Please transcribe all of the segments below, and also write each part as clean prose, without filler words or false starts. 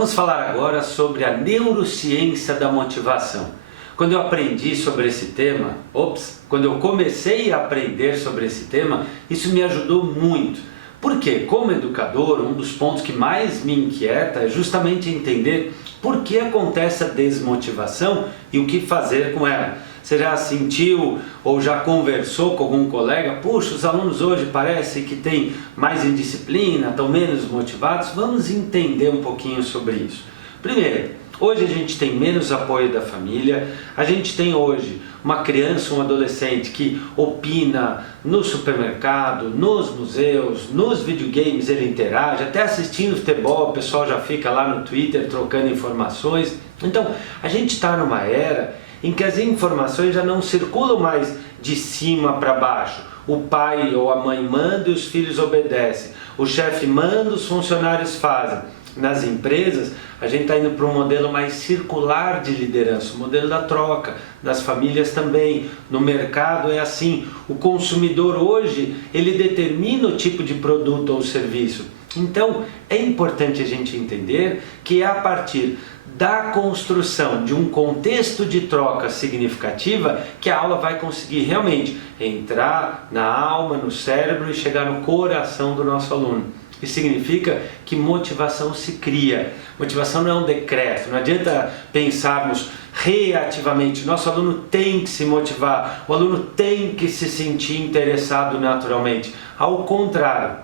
Vamos falar agora sobre a neurociência da motivação. Quando eu aprendi sobre esse tema, quando eu comecei a aprender sobre esse tema, isso me ajudou muito. Porque, como educador, um dos pontos que mais me inquieta é justamente entender por que acontece a desmotivação e o que fazer com ela. Você já sentiu ou já conversou com algum colega? Puxa, os alunos hoje parece que têm mais indisciplina, estão menos motivados. Vamos entender um pouquinho sobre isso. Primeiro, hoje a gente tem menos apoio da família, a gente tem hoje uma criança, um adolescente que opina no supermercado, nos museus, nos videogames ele interage, até assistindo futebol o pessoal já fica lá no Twitter trocando informações. Então, a gente está numa era em que as informações já não circulam mais de cima para baixo. O pai ou a mãe manda e os filhos obedecem. O chefe manda, os funcionários fazem. Nas empresas, a gente está indo para um modelo mais circular de liderança, o modelo da troca, das famílias também. No mercado é assim, o consumidor hoje, ele determina o tipo de produto ou serviço. Então, é importante a gente entender que é a partir da construção de um contexto de troca significativa que a aula vai conseguir realmente entrar na alma, no cérebro e chegar no coração do nosso aluno. Isso significa que motivação se cria. Motivação não é um decreto, não adianta pensarmos reativamente. Nosso aluno tem que se motivar, o aluno tem que se sentir interessado naturalmente. Ao contrário,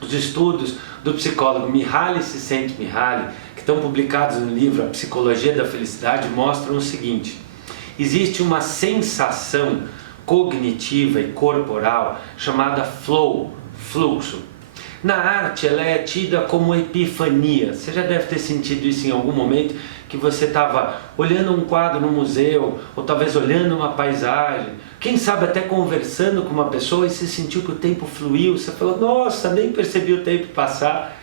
os estudos do psicólogo Mihaly Csikszentmihalyi, que estão publicados no livro A Psicologia da Felicidade, mostram o seguinte: existe uma sensação cognitiva e corporal chamada flow, fluxo. Na arte ela é tida como epifania. Você já deve ter sentido isso em algum momento, que você estava olhando um quadro no museu, ou talvez olhando uma paisagem, quem sabe até conversando com uma pessoa e você sentiu que o tempo fluiu, você falou, nossa, nem percebi o tempo passar.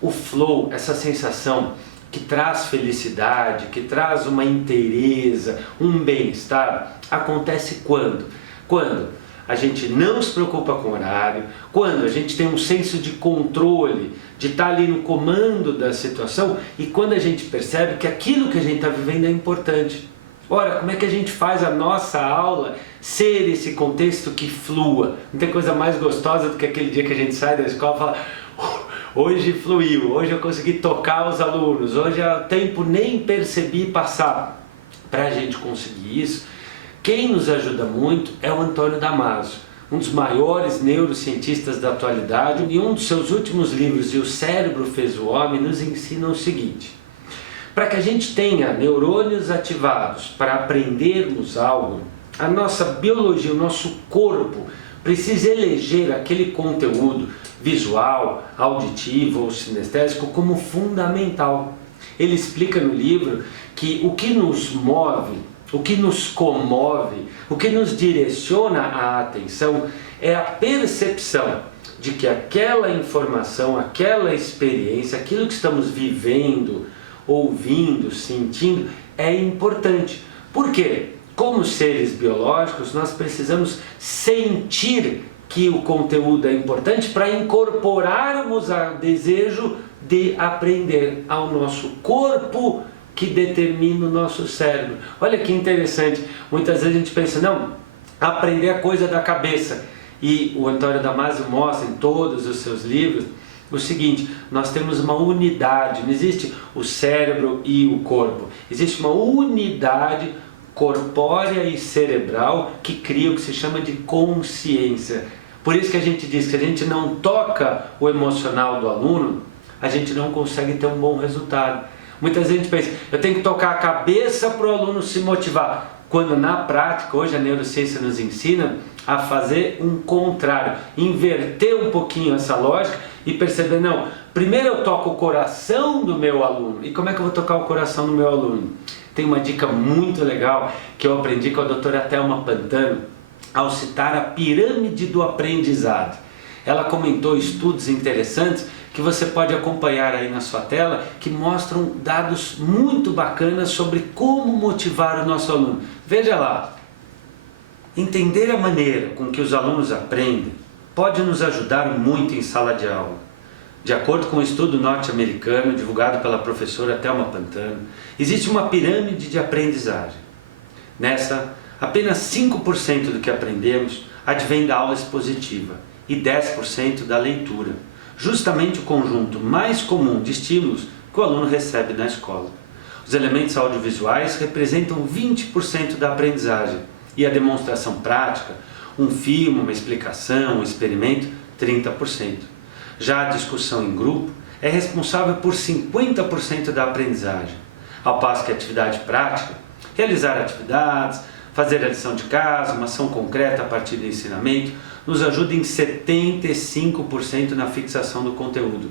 O flow, essa sensação que traz felicidade, que traz uma inteireza, um bem-estar, acontece quando? Quando a gente não se preocupa com o horário, quando a gente tem um senso de controle, de estar ali no comando da situação e quando a gente percebe que aquilo que a gente está vivendo é importante. Ora, como é que a gente faz a nossa aula ser esse contexto que flua? Não tem coisa mais gostosa do que aquele dia que a gente sai da escola e fala, hoje fluiu, hoje eu consegui tocar os alunos, hoje o tempo nem percebi passar. Para a gente conseguir isso, quem nos ajuda muito é o Antônio Damasio, um dos maiores neurocientistas da atualidade, e um dos seus últimos livros, E o Cérebro Fez o Homem, nos ensina o seguinte: para que a gente tenha neurônios ativados para aprendermos algo, a nossa biologia, o nosso corpo precisa eleger aquele conteúdo visual, auditivo ou sinestésico como fundamental. Ele explica no livro que o que nos move, o que nos comove, o que nos direciona a atenção é a percepção de que aquela informação, aquela experiência, aquilo que estamos vivendo, ouvindo, sentindo, é importante. Por quê? Como seres biológicos, nós precisamos sentir que o conteúdo é importante para incorporarmos o desejo de aprender ao nosso corpo, que determina o nosso cérebro. Olha que interessante, muitas vezes a gente pensa, não, aprender é coisa da cabeça. E o Antônio Damasio mostra em todos os seus livros o seguinte: nós temos uma unidade, não existe o cérebro e o corpo, existe uma unidade corpórea e cerebral que cria o que se chama de consciência. Por isso que a gente diz que se a gente não toca o emocional do aluno, a gente não consegue ter um bom resultado. Muitas vezes a gente pensa, eu tenho que tocar a cabeça para o aluno se motivar, quando na prática, hoje a neurociência nos ensina a fazer um contrário, inverter um pouquinho essa lógica e perceber, não, primeiro eu toco o coração do meu aluno. E como é que eu vou tocar o coração do meu aluno? Tem uma dica muito legal que eu aprendi com a doutora Thelma Pantano ao citar a pirâmide do aprendizado. Ela comentou estudos interessantes que você pode acompanhar aí na sua tela, que mostram dados muito bacanas sobre como motivar o nosso aluno. Veja lá, entender a maneira com que os alunos aprendem pode nos ajudar muito em sala de aula. De acordo com um estudo norte-americano divulgado pela professora Thelma Pantano, existe uma pirâmide de aprendizagem. Nessa, apenas 5% do que aprendemos advém da aula expositiva e 10% da leitura, justamente o conjunto mais comum de estímulos que o aluno recebe na escola. Os elementos audiovisuais representam 20% da aprendizagem e a demonstração prática, um filme, uma explicação, um experimento, 30%. Já a discussão em grupo é responsável por 50% da aprendizagem, ao passo que a atividade prática, realizar atividades, fazer a lição de casa, uma ação concreta a partir do ensinamento, nos ajuda em 75% na fixação do conteúdo.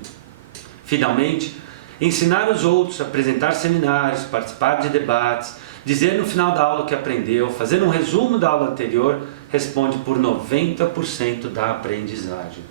Finalmente, ensinar os outros, apresentar seminários, participar de debates, dizer no final da aula o que aprendeu, fazer um resumo da aula anterior, responde por 90% da aprendizagem.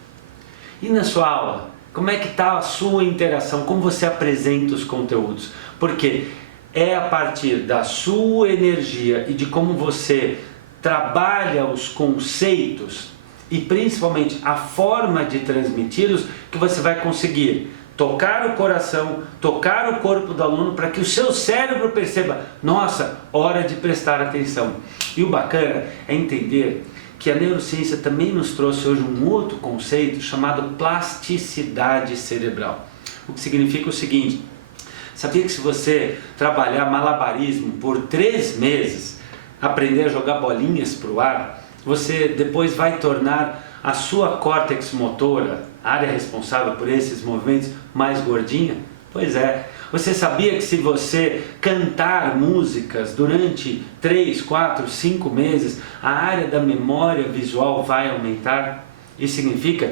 E na sua aula, como é que está a sua interação? Como você apresenta os conteúdos? Porque é a partir da sua energia e de como você trabalha os conceitos e principalmente a forma de transmiti-los que você vai conseguir tocar o coração, tocar o corpo do aluno para que o seu cérebro perceba, nossa, hora de prestar atenção. E o bacana é entender que a neurociência também nos trouxe hoje um outro conceito chamado plasticidade cerebral. O que significa o seguinte: sabia que se você trabalhar malabarismo por 3 meses, aprender a jogar bolinhas para o ar, você depois vai tornar a sua córtex motora, a área responsável por esses movimentos, mais gordinha? Pois é. Você sabia que se você cantar músicas durante 3, 4, 5 meses, a área da memória visual vai aumentar? Isso significa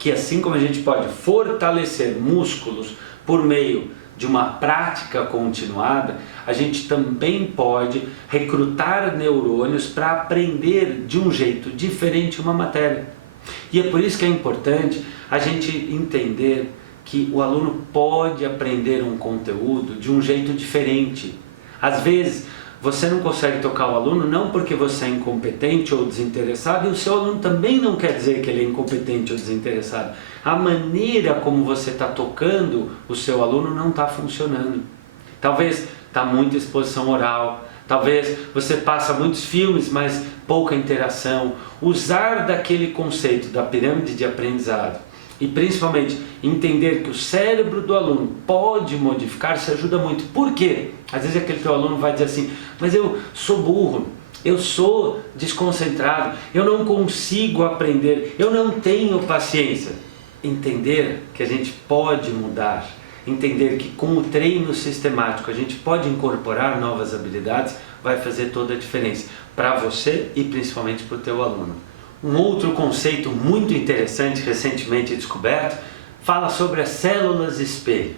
que assim como a gente pode fortalecer músculos por meio de uma prática continuada, a gente também pode recrutar neurônios para aprender de um jeito diferente uma matéria. E é por isso que é importante a gente entender que o aluno pode aprender um conteúdo de um jeito diferente. Às vezes, você não consegue tocar o aluno não porque você é incompetente ou desinteressado, e o seu aluno também não quer dizer que ele é incompetente ou desinteressado. A maneira como você está tocando o seu aluno não está funcionando. Talvez está muita exposição oral, talvez você passa muitos filmes, mas pouca interação. Usar daquele conceito da pirâmide de aprendizado e principalmente entender que o cérebro do aluno pode modificar-se ajuda muito. Por quê? Às vezes aquele teu aluno vai dizer assim, mas eu sou burro, eu sou desconcentrado, eu não consigo aprender, eu não tenho paciência. Entender que a gente pode mudar, entender que com o treino sistemático a gente pode incorporar novas habilidades, vai fazer toda a diferença para você e principalmente para o teu aluno. Um outro conceito muito interessante, recentemente descoberto, fala sobre as células espelho.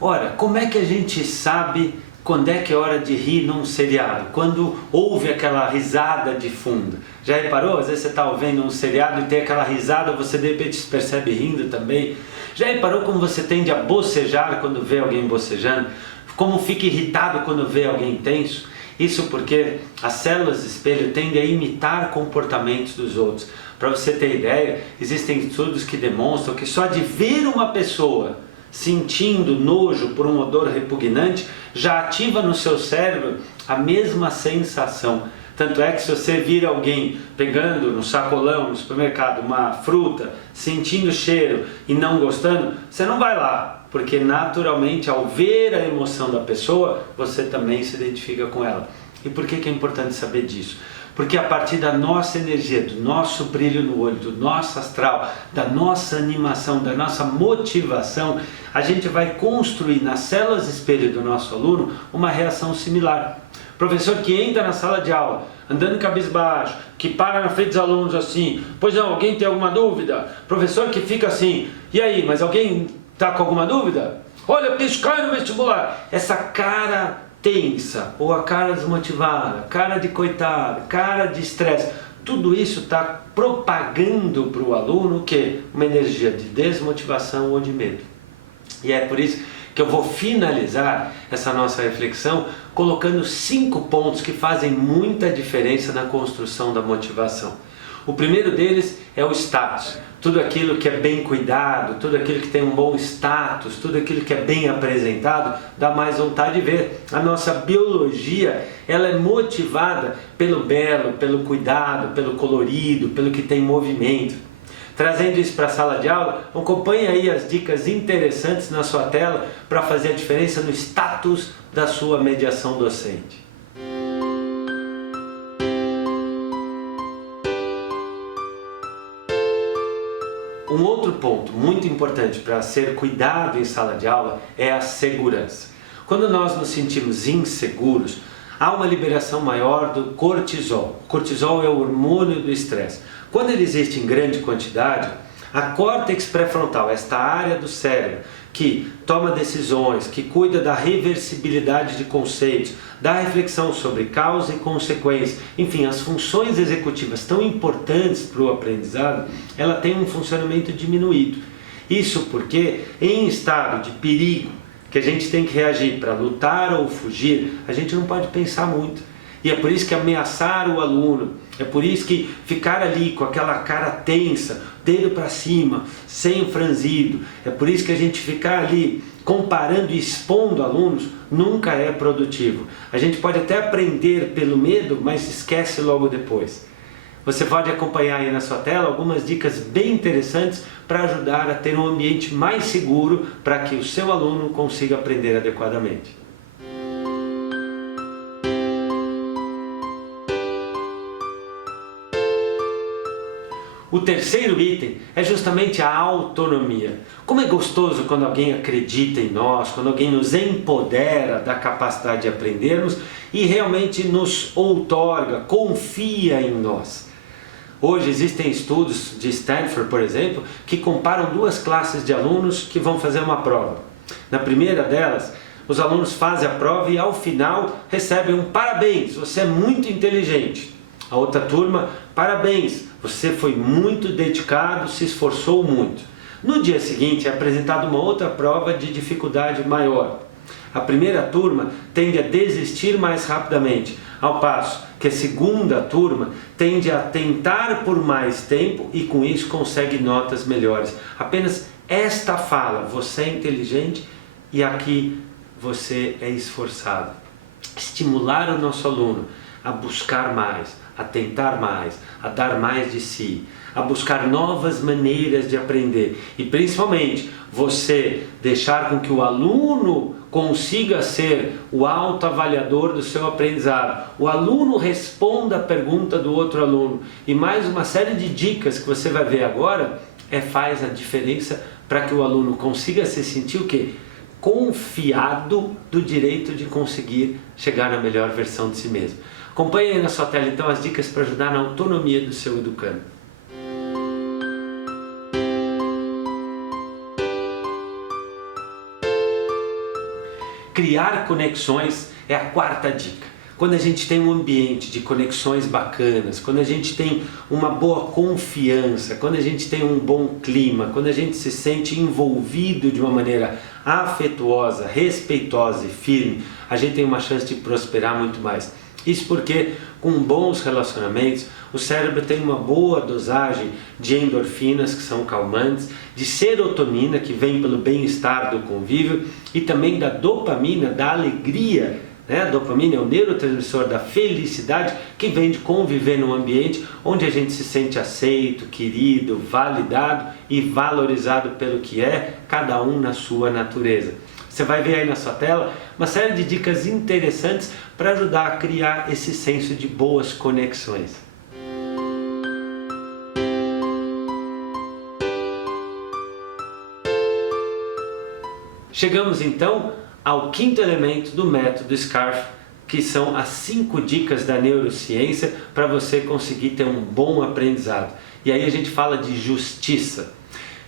Ora, como é que a gente sabe quando é que é hora de rir num seriado? Quando houve aquela risada de fundo. Já reparou? Às vezes você está ouvindo um seriado e tem aquela risada, você de repente se percebe rindo também. Já reparou como você tende a bocejar quando vê alguém bocejando? Como fica irritado quando vê alguém tenso? Isso porque as células espelho tendem a imitar comportamentos dos outros. Para você ter ideia, existem estudos que demonstram que só de ver uma pessoa sentindo nojo por um odor repugnante, já ativa no seu cérebro a mesma sensação. Tanto é que se você vir alguém pegando no sacolão, no supermercado, uma fruta, sentindo o cheiro e não gostando, você não vai lá. Porque naturalmente ao ver a emoção da pessoa, você também se identifica com ela. E por que é importante saber disso? Porque a partir da nossa energia, do nosso brilho no olho, do nosso astral, da nossa animação, da nossa motivação, a gente vai construir nas células espelho do nosso aluno uma reação similar. Professor que entra na sala de aula, andando cabisbaixo, que para na frente dos alunos assim, pois não, alguém tem alguma dúvida? Professor que fica assim, e aí, mas alguém está com alguma dúvida? Olha, porque isso cai no vestibular. Essa cara tensa, ou a cara desmotivada, cara de coitado, cara de estresse, tudo isso está propagando para o aluno o quê? Uma energia de desmotivação ou de medo. E é por isso que eu vou finalizar essa nossa reflexão colocando 5 pontos que fazem muita diferença na construção da motivação. O primeiro deles é o status. Tudo aquilo que é bem cuidado, tudo aquilo que tem um bom status, tudo aquilo que é bem apresentado, dá mais vontade de ver. A nossa biologia, ela é motivada pelo belo, pelo cuidado, pelo colorido, pelo que tem movimento. Trazendo isso para a sala de aula, acompanhe aí as dicas interessantes na sua tela para fazer a diferença no status da sua mediação docente. Um outro ponto muito importante para ser cuidado em sala de aula é a segurança. Quando nós nos sentimos inseguros, há uma liberação maior do cortisol. O cortisol é o hormônio do estresse. Quando ele existe em grande quantidade, a córtex pré-frontal, esta área do cérebro que toma decisões, que cuida da reversibilidade de conceitos, da reflexão sobre causa e consequência, enfim, as funções executivas tão importantes para o aprendizado, ela tem um funcionamento diminuído. Isso porque em estado de perigo, que a gente tem que reagir para lutar ou fugir, a gente não pode pensar muito. E é por isso que ameaçar o aluno, é por isso que ficar ali com aquela cara tensa, dedo para cima, sem franzido, é por isso que a gente ficar ali comparando e expondo alunos nunca é produtivo. A gente pode até aprender pelo medo, mas esquece logo depois. Você pode acompanhar aí na sua tela algumas dicas bem interessantes para ajudar a ter um ambiente mais seguro para que o seu aluno consiga aprender adequadamente. O terceiro item é justamente a autonomia. Como é gostoso quando alguém acredita em nós, quando alguém nos empodera da capacidade de aprendermos e realmente nos outorga, confia em nós. Hoje existem estudos de Stanford, por exemplo, que comparam duas classes de alunos que vão fazer uma prova. Na primeira delas, os alunos fazem a prova e ao final recebem um parabéns, você é muito inteligente. A outra turma, parabéns, você foi muito dedicado, se esforçou muito. No dia seguinte é apresentada uma outra prova de dificuldade maior. A primeira turma tende a desistir mais rapidamente, ao passo que a segunda turma tende a tentar por mais tempo e com isso consegue notas melhores. Apenas esta fala, você é inteligente e aqui você é esforçado. Estimular o nosso aluno a buscar mais, a tentar mais, a dar mais de si, a buscar novas maneiras de aprender e principalmente você deixar com que o aluno consiga ser o autoavaliador do seu aprendizado. O aluno responda a pergunta do outro aluno e mais uma série de dicas que você vai ver agora faz a diferença para que o aluno consiga se sentir o quê? Confiado do direito de conseguir chegar na melhor versão de si mesmo. Acompanhe aí na sua tela então as dicas para ajudar na autonomia do seu educando. Criar conexões é a quarta dica. Quando a gente tem um ambiente de conexões bacanas, quando a gente tem uma boa confiança, quando a gente tem um bom clima, quando a gente se sente envolvido de uma maneira afetuosa, respeitosa e firme, a gente tem uma chance de prosperar muito mais. Isso porque com bons relacionamentos o cérebro tem uma boa dosagem de endorfinas, que são calmantes, de serotonina, que vem pelo bem-estar do convívio, e também da dopamina, da alegria. A dopamina é o neurotransmissor da felicidade que vem de conviver num ambiente onde a gente se sente aceito, querido, validado e valorizado pelo que é, cada um na sua natureza. Você vai ver aí na sua tela uma série de dicas interessantes para ajudar a criar esse senso de boas conexões. Chegamos então ao quinto elemento do método SCARF, que são as 5 dicas da neurociência para você conseguir ter um bom aprendizado. E aí a gente fala de justiça.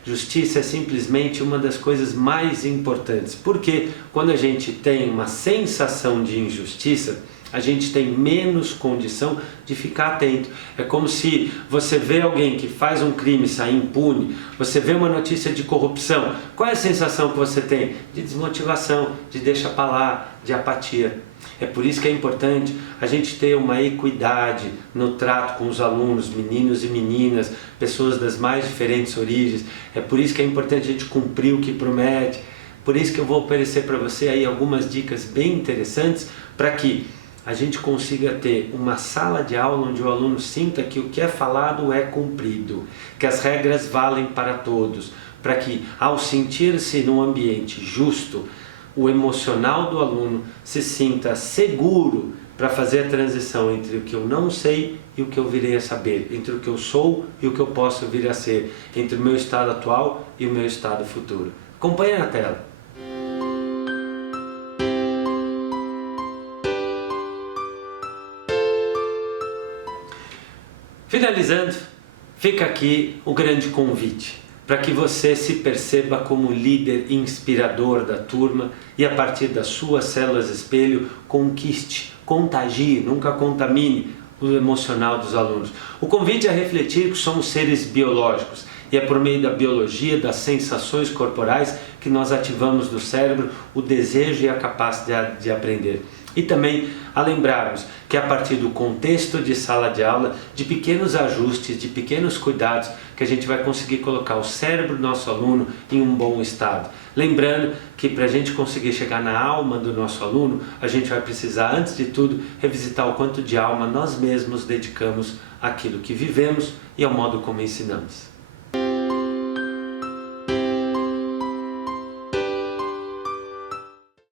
Justiça é simplesmente uma das coisas mais importantes, porque quando a gente tem uma sensação de injustiça, a gente tem menos condição de ficar atento. É como se você vê alguém que faz um crime sair impune, você vê uma notícia de corrupção, qual é a sensação que você tem? De desmotivação, de deixa pra lá, de apatia. É por isso que é importante a gente ter uma equidade no trato com os alunos, meninos e meninas, pessoas das mais diferentes origens. É por isso que é importante a gente cumprir o que promete. Por isso que eu vou oferecer para você aí algumas dicas bem interessantes para que a gente consiga ter uma sala de aula onde o aluno sinta que o que é falado é cumprido, que as regras valem para todos, para que ao sentir-se num ambiente justo, o emocional do aluno se sinta seguro para fazer a transição entre o que eu não sei e o que eu virei a saber, entre o que eu sou e o que eu posso vir a ser, entre o meu estado atual e o meu estado futuro. Acompanhe na tela. Finalizando, fica aqui o grande convite para que você se perceba como líder inspirador da turma e a partir das suas células espelho conquiste, contagie, nunca contamine o emocional dos alunos. O convite é refletir que somos seres biológicos e é por meio da biologia, das sensações corporais que nós ativamos no cérebro o desejo e a capacidade de aprender. E também a lembrarmos que a partir do contexto de sala de aula, de pequenos ajustes, de pequenos cuidados, que a gente vai conseguir colocar o cérebro do nosso aluno em um bom estado. Lembrando que para a gente conseguir chegar na alma do nosso aluno, a gente vai precisar, antes de tudo, revisitar o quanto de alma nós mesmos dedicamos àquilo que vivemos e ao modo como ensinamos.